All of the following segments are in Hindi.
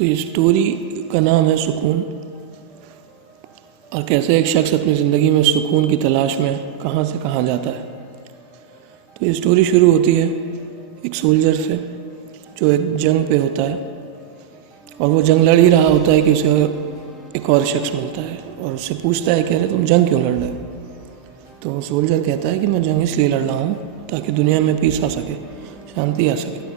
तो ये स्टोरी का नाम है सुकून, और कैसे एक शख्स अपनी ज़िंदगी में सुकून की तलाश में कहाँ से कहाँ जाता है। तो ये स्टोरी शुरू होती है एक सोल्जर से जो एक जंग पे होता है, और वो जंग लड़ ही रहा होता है कि उसे एक और शख्स मिलता है और उससे पूछता है कि अरे तुम जंग क्यों लड़ रहे हो। तो वो सोल्जर कहता है कि मैं जंग इसलिए लड़ रहा हूँ ताकि दुनिया में पीस आ सके, शांति आ सके।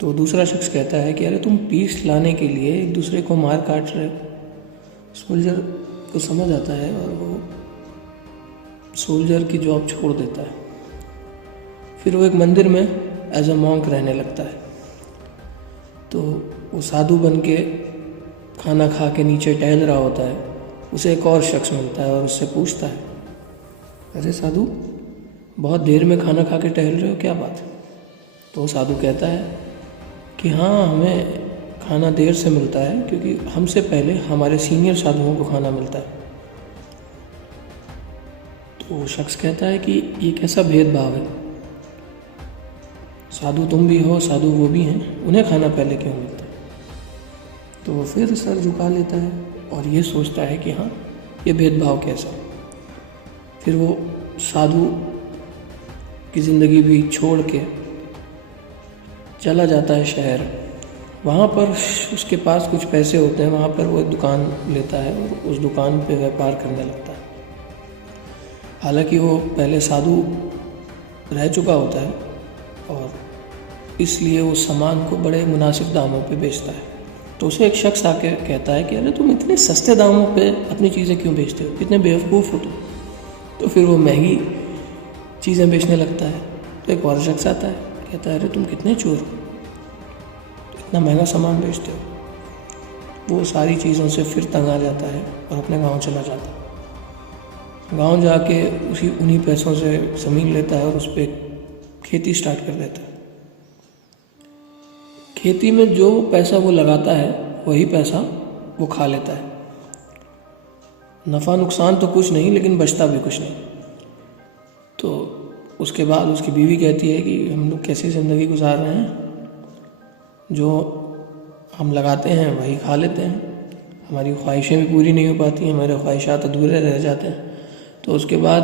तो दूसरा शख्स कहता है कि अरे तुम पीस लाने के लिए एक दूसरे को मार काट रहे हो। सोल्जर को समझ आता है और वो सोल्जर की जॉब छोड़ देता है। फिर वो एक मंदिर में एज अ मॉन्क रहने लगता है। तो वो साधु बन के खाना खा के नीचे टहल रहा होता है। उसे एक और शख्स मिलता है और उससे पूछता है, अरे साधु, बहुत देर में खाना खा के टहल रहे हो, क्या बात है? तो वो साधु कहता है कि हाँ, हमें खाना देर से मिलता है क्योंकि हमसे पहले हमारे सीनियर साधुओं को खाना मिलता है। तो वो शख्स कहता है कि ये कैसा भेदभाव है, साधु तुम भी हो, साधु वो भी हैं, उन्हें खाना पहले क्यों मिलता है? तो वो फिर सर झुका लेता है और ये सोचता है कि हाँ, ये भेदभाव कैसा। फिर वो साधु की ज़िंदगी भी छोड़ के चला जाता है शहर। वहाँ पर उसके पास कुछ पैसे होते हैं, वहाँ पर वो एक दुकान लेता है और उस दुकान पे व्यापार करने लगता है। हालांकि वो पहले साधु रह चुका होता है और इसलिए वो सामान को बड़े मुनासिब दामों पे बेचता है। तो उसे एक शख्स आके कहता है कि अरे तुम इतने सस्ते दामों पे अपनी चीज़ें क्यों बेचते हो, कितने बेवकूफ़ हो तुम। तो फिर वो महंगी चीज़ें बेचने लगता है। तो एक और शख्स आता है, कहता है अरे तुम कितने चोर हो, इतना महंगा सामान बेचते हो। वो सारी चीज़ों से फिर तंग आ जाता है और अपने गांव चला जाता है। गांव जाके उन्हीं पैसों से ज़मीन लेता है और उस पर खेती स्टार्ट कर देता है। खेती में जो पैसा वो लगाता है वही पैसा वो खा लेता है। नफ़ा नुकसान तो कुछ नहीं, लेकिन बचता भी कुछ नहीं। तो उसके बाद उसकी बीवी कहती है कि हम लोग कैसी ज़िंदगी गुजार रहे हैं, जो हम लगाते हैं वही खा लेते हैं, हमारी ख्वाहिशें भी पूरी नहीं हो पाती, हमारे ख्वाहिशात अधूरे रह जाते हैं। तो उसके बाद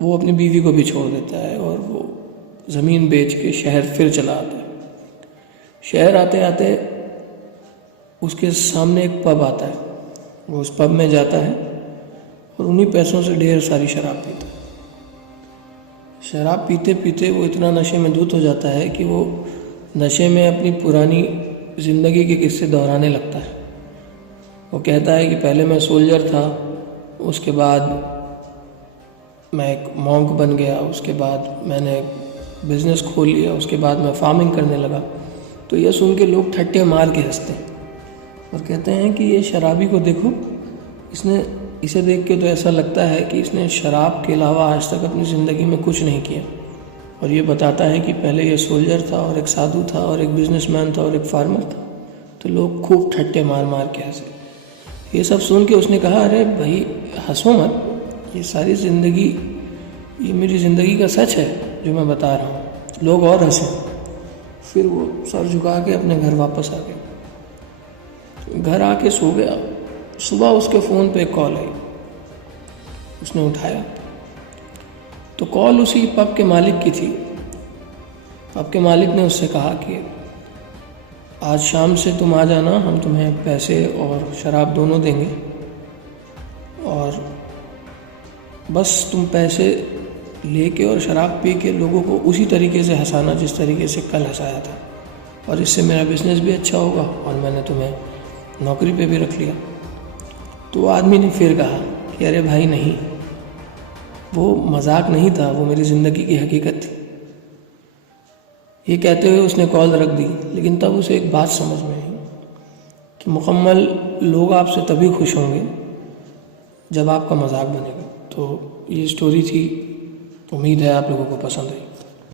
वो अपनी बीवी को भी छोड़ देता है और वो ज़मीन बेच के शहर फिर चला आता है। शहर आते आते उसके सामने एक पब आता है। वो उस पब में जाता है और उन्हीं पैसों से ढेर सारी शराब पीता है। शराब पीते पीते वो इतना नशे में धुत हो जाता है कि वो नशे में अपनी पुरानी ज़िंदगी के किस्से दोहराने लगता है। वो कहता है कि पहले मैं सोल्जर था, उसके बाद मैं एक मॉन्क बन गया, उसके बाद मैंने बिज़नेस खोल लिया, उसके बाद मैं फार्मिंग करने लगा। तो ये सुन के लोग ठट्टे मार के हंसते हैं और कहते हैं कि ये शराबी को देखो, इसे देख के तो ऐसा लगता है कि इसने शराब के अलावा आज तक अपनी ज़िंदगी में कुछ नहीं किया। और ये बताता है कि पहले ये सोल्जर था और एक साधु था और एक बिजनेसमैन था और एक फार्मर था। तो लोग खूब ठट्टे मार मार के हंसे। ये सब सुन के उसने कहा, अरे भाई हंसो मत, ये सारी ज़िंदगी, ये मेरी ज़िंदगी का सच है जो मैं बता रहा हूँ, लोग और हंसे। फिर वो सर झुका के अपने घर वापस आ गया। घर आके सो गया। सुबह उसके फ़ोन पे कॉल आई, उसने उठाया तो कॉल उसी पब के मालिक की थी। पब के मालिक ने उससे कहा कि आज शाम से तुम आ जाना, हम तुम्हें पैसे और शराब दोनों देंगे, और बस तुम पैसे लेके और शराब पी के लोगों को उसी तरीके से हंसाना जिस तरीके से कल हंसाया था, और इससे मेरा बिज़नेस भी अच्छा होगा और मैंने तुम्हें नौकरी पे भी रख लिया। तो आदमी ने फिर कहा कि अरे भाई नहीं, वो मजाक नहीं था, वो मेरी ज़िंदगी की हकीकत थी। ये कहते हुए उसने कॉल रख दी। लेकिन तब उसे एक बात समझ में आई कि मुकम्मल लोग आपसे तभी खुश होंगे जब आपका मजाक बनेगा। तो ये स्टोरी थी, उम्मीद है आप लोगों को पसंद आई।